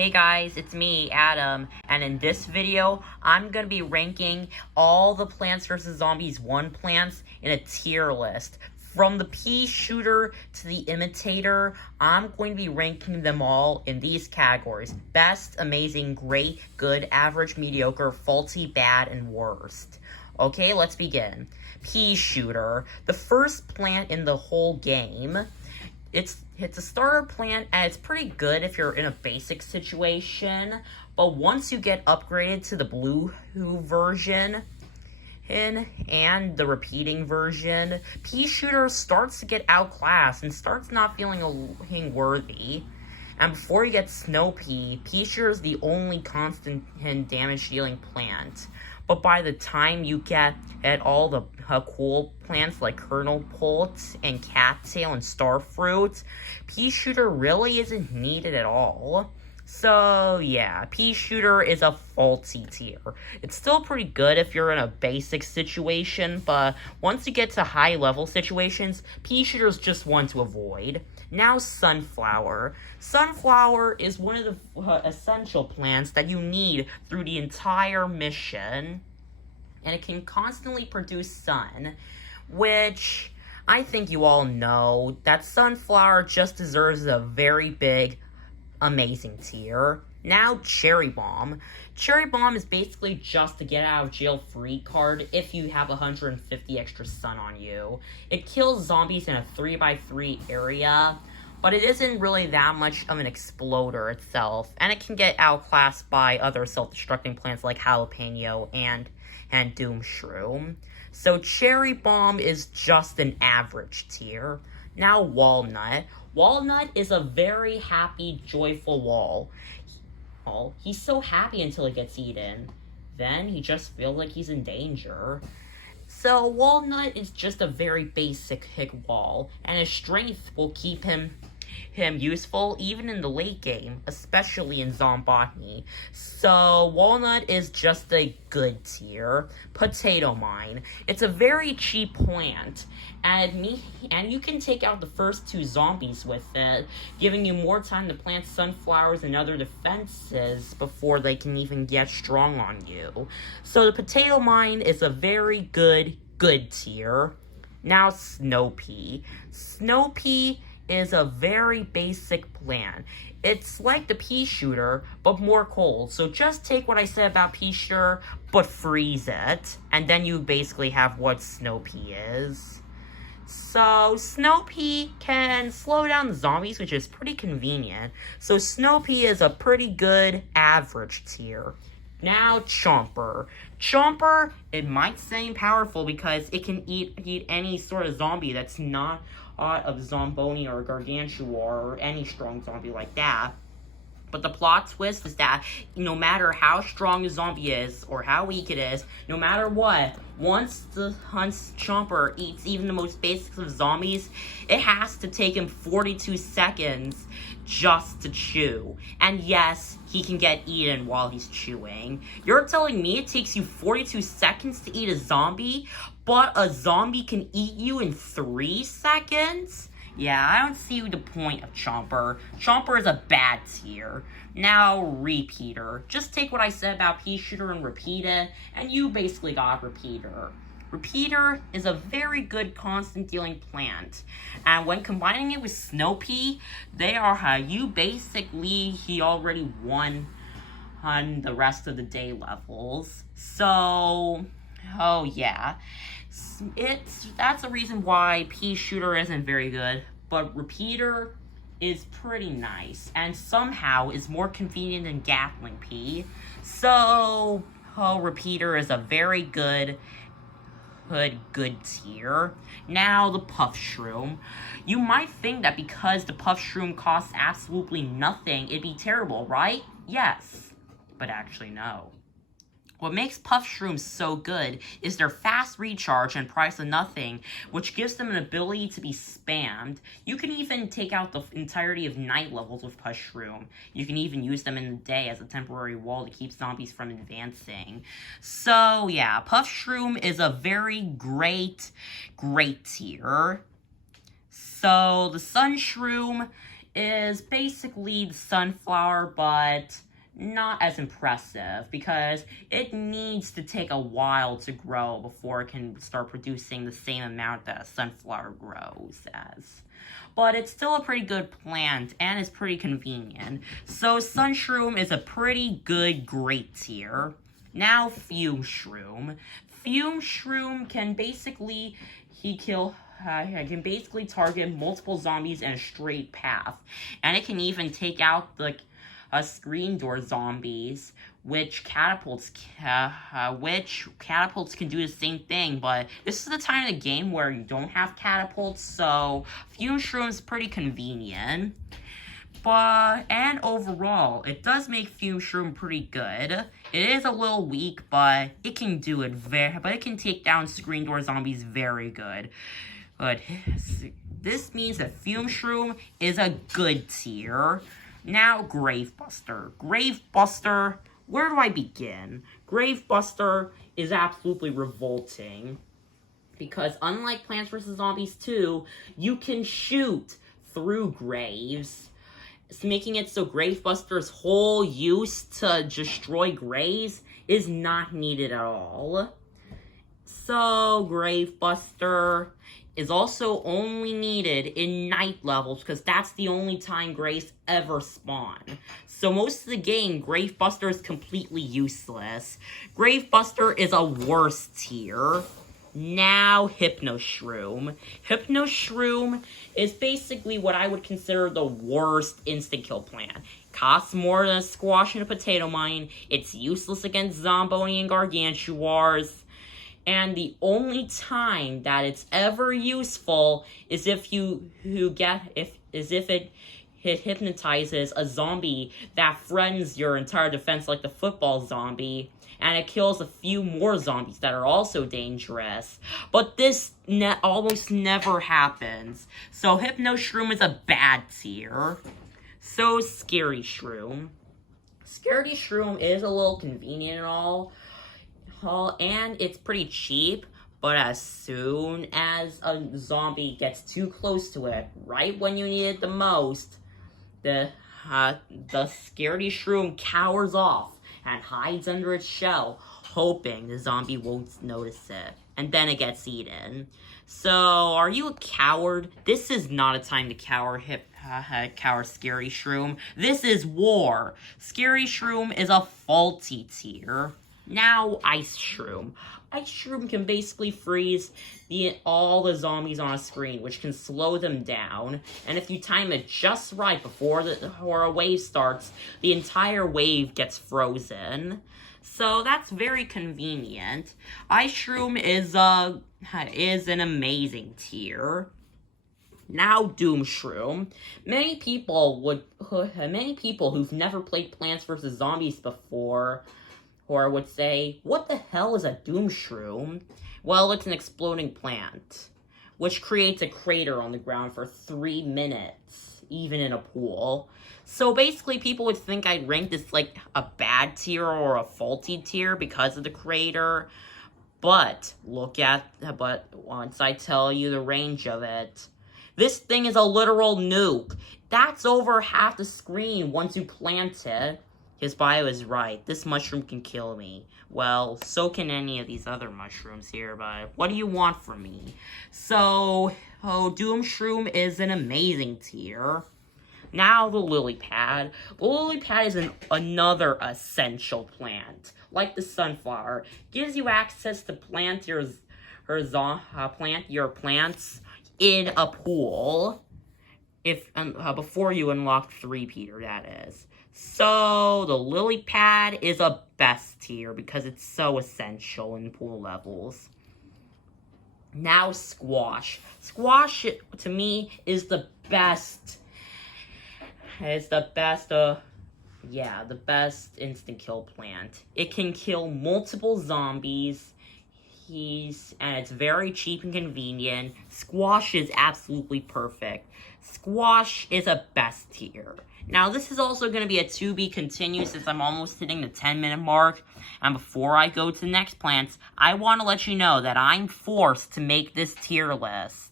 Hey guys, it's me, Adam, and in this video, I'm gonna be ranking all the Plants vs. Zombies 1 plants in a tier list. From the pea shooter to the imitator, I'm going to be ranking them all in these categories: best, amazing, great, good, average, mediocre, faulty, bad, and worst. Okay, let's begin. Pea shooter, the first plant in the whole game. It's a starter plant, and it's pretty good if you're in a basic situation, but once you get upgraded to the blue version and the repeating version, Pea Shooter starts to get outclassed and starts not feeling worthy. And before you get Snow Pea, Pea Shooter is the only constant damage dealing plant. But by the time you get at all the cool plants like Kernel Pult and Cattail and Starfruit, Pea Shooter really isn't needed at all. So yeah, Pea Shooter is a faulty tier. It's still pretty good if you're in a basic situation, but once you get to high level situations, Pea Shooter is just one to avoid. Now Sunflower. Sunflower is one of the essential plants that you need through the entire mission, and it can constantly produce sun, which I think you all know that Sunflower just deserves a very big amazing tier. Now Cherry Bomb. Cherry Bomb is basically just a get out of jail free card if you have 150 extra sun on you. It kills zombies in a 3x3 area, but it isn't really that much of an exploder itself, and it can get outclassed by other self-destructing plants like Jalapeno and Doom Shroom. So Cherry Bomb is just an average tier. Now Walnut. Walnut is a very happy, joyful wall. He's so happy until he gets eaten. Then he just feels like he's in danger. So Walnut is just a very basic hit wall, and his strength will keep him useful even in the late game, especially in Zombotany. So Walnut is just a good tier. Potato Mine. It's a very cheap plant, and you can take out the first 2 zombies with it, giving you more time to plant sunflowers and other defenses before they can even get strong on you. So the Potato Mine is a very good tier. Now Snow Pea. Snow Pea is a very basic plant. It's like the Pea Shooter, but more cold. So just take what I said about Pea Shooter, but freeze it, and then you basically have what Snow Pea is. So Snow Pea can slow down the zombies, which is pretty convenient. So Snow Pea is a pretty good average tier. Now Chomper. Chomper, it might seem powerful because it can eat any sort of zombie that's not of Zomboni or Gargantua or any strong zombie like that. But the plot twist is that no matter how strong the zombie is or how weak it is, no matter what, once the Chomper eats even the most basics of zombies, it has to take him 42 seconds just to chew. And yes, he can get eaten while he's chewing. You're telling me it takes you 42 seconds to eat a zombie, but a zombie can eat you in 3 seconds? Yeah, I don't see the point of Chomper. Chomper is a bad tier. Now, Repeater. Just take what I said about Pea Shooter and repeat it, and you basically got Repeater. Repeater is a very good constant dealing plant, and when combining it with Snow Pea, they are how you basically, he already won on the rest of the day levels. So, oh yeah. That's a reason why Pea Shooter isn't very good, but Repeater is pretty nice, and somehow is more convenient than Gatling Pea. So, Repeater is a very good tier. Now, the Puff Shroom. You might think that because the Puff Shroom costs absolutely nothing, it'd be terrible, right? Yes, but actually no. What makes Puff Shrooms so good is their fast recharge and price of nothing, which gives them an ability to be spammed. You can even take out the entirety of night levels with Puff Shroom. You can even use them in the day as a temporary wall to keep zombies from advancing. So yeah, Puff Shroom is a very great tier. So the Sun Shroom is basically the sunflower, but not as impressive because it needs to take a while to grow before it can start producing the same amount that a sunflower grows as. But it's still a pretty good plant and it's pretty convenient. So Sunshroom is a pretty good great tier. Now Fume Shroom. Fume Shroom can basically can basically target multiple zombies in a straight path, and it can even take out the screen door zombies, which catapults can do the same thing. But this is the time of the game where you don't have catapults, so Fume Shroom is pretty convenient. And overall, it does make Fume Shroom pretty good. It is a little weak, but it can do it but it can take down screen door zombies very good. But this means that Fume Shroom is a good tier. Now, Gravebuster. Gravebuster, where do I begin? Gravebuster is absolutely revolting. Because unlike Plants vs. Zombies 2, you can shoot through graves. It's making it so Gravebuster's whole use to destroy graves is not needed at all. So, Gravebuster is also only needed in night levels because that's the only time graves ever spawn. So most of the game, Gravebuster is completely useless. Gravebuster is a worse tier. Now, Hypnoshroom. Hypnoshroom is basically what I would consider the worst instant kill plant. Costs more than a squash in a potato mine. It's useless against Zomboni and Gargantuars. And the only time that it's ever useful is if it hypnotizes a zombie that threatens your entire defense, like the football zombie, and it kills a few more zombies that are also dangerous. But this almost never happens. So Hypnoshroom is a bad tier. So Scary Shroom. Scary Shroom is a little convenient and all, and it's pretty cheap, but as soon as a zombie gets too close to it, right when you need it the most, the Scaredy Shroom cowers off and hides under its shell, hoping the zombie won't notice it, and then it gets eaten. So, are you a coward? This is not a time to cower Scary Shroom. This is war. Scary Shroom is a faulty tier. Now, Ice Shroom. Ice Shroom can basically freeze all the zombies on a screen, which can slow them down. And if you time it just right before a wave starts, the entire wave gets frozen. So that's very convenient. Ice Shroom is an amazing tier. Now, Doom Shroom. Many people who've never played Plants vs. Zombies before, or would say, what the hell is a Doom Shroom? Well, it's an exploding plant, which creates a crater on the ground for 3 minutes, even in a pool. So basically, people would think I'd rank this like a bad tier or a faulty tier because of the crater. But once I tell you the range of it, this thing is a literal nuke. That's over half the screen once you plant it. His bio is right. This mushroom can kill me. Well, so can any of these other mushrooms here, but what do you want from me? So, Doom Shroom is an amazing tier. Now, the Lily Pad. The Lily Pad is another essential plant. Like the sunflower. Gives you access to plant your plants in a pool. Before you unlock 3-peater, that is. So, the Lily Pad is a best tier because it's so essential in pool levels. Now, Squash. Squash, to me, is the best. The best instant kill plant. It can kill multiple zombies. And it's very cheap and convenient. Squash is absolutely perfect. Squash is a best tier. Now, this is also going to be a to be continued since I'm almost hitting the 10-minute mark. And before I go to the next plants, I want to let you know that I'm forced to make this tier list.